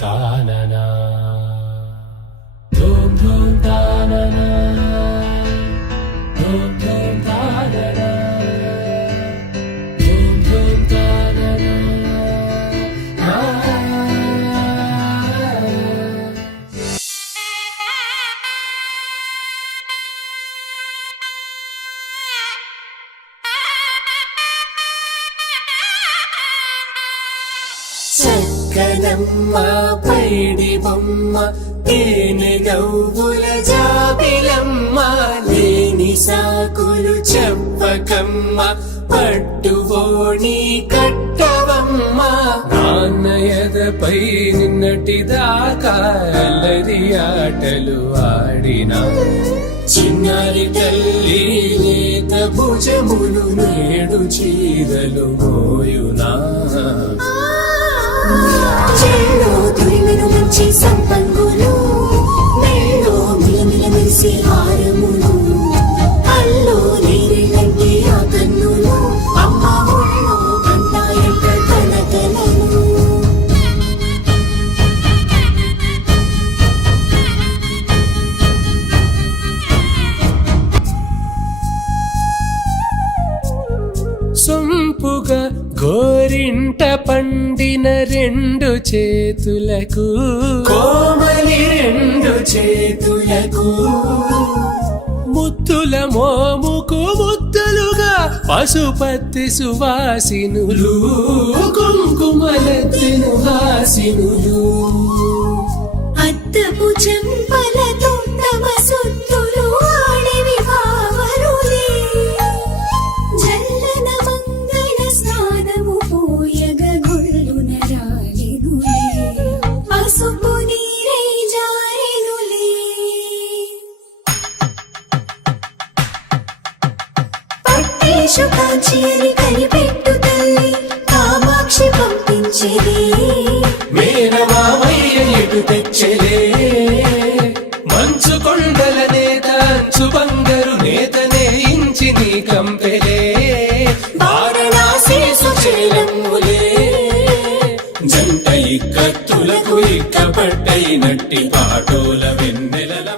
తాననా ధూమ్ ధూమ్ తాననా ధూమ్ ధూమ్ తాననా ధూమ్ ధూమ్ తాననా చక్కనమ్మ పైడి బొమ్మ తేనె నవ్వుల జాబిలమ్మ లేని సాకులు చెప్పకమ్మ పట్టువోణి కట్టవమ్మ నాన్నయదపై నిన్నటిదాకా అల్లరి ఆటలు ఆడినా చిన్నారి తల్లి లేత భుజములు నేడు చీరలు మోయునా చెల్లో తురిమెను మంచి సంపంగులు మెల్లో మిలమిల మెరిసే హారములు అల్లో నీరిలంటే ఆ కన్నులు అమ్మ ఒళ్ళో కంటాయంట కనకలను సొంపుగా గోరింట పండిన రెండు చేతులకు కోమలి రెండు చేతులకు ముద్దుల మోముకు ముద్దులుగా పశుపతి సువాసినులు కుంకుమలెత్తిను హాసినులు అద్దపు చెంపలతో తమ సుత్తులు ఆడివి భావరులే జల్లన మంగళ స్నానము పోయగ గొల్లున రాలినులే పసుపు నీరై జారెనులే పట్టేశు కాంచి అని కనిపెట్టు తల్లి కామాక్షి పంపించేది మేనమామయ్య ఎటు తెచ్చలే మంచు కొండల నేత అంచు బంగారు నేతనే ఇంచి నీ కంపెలే వారణాసి సుచేలమ్ములే జంట ఇక్కత్తులకు ఇక్కపట్టైనట్టి పాటోల వెన్నెలల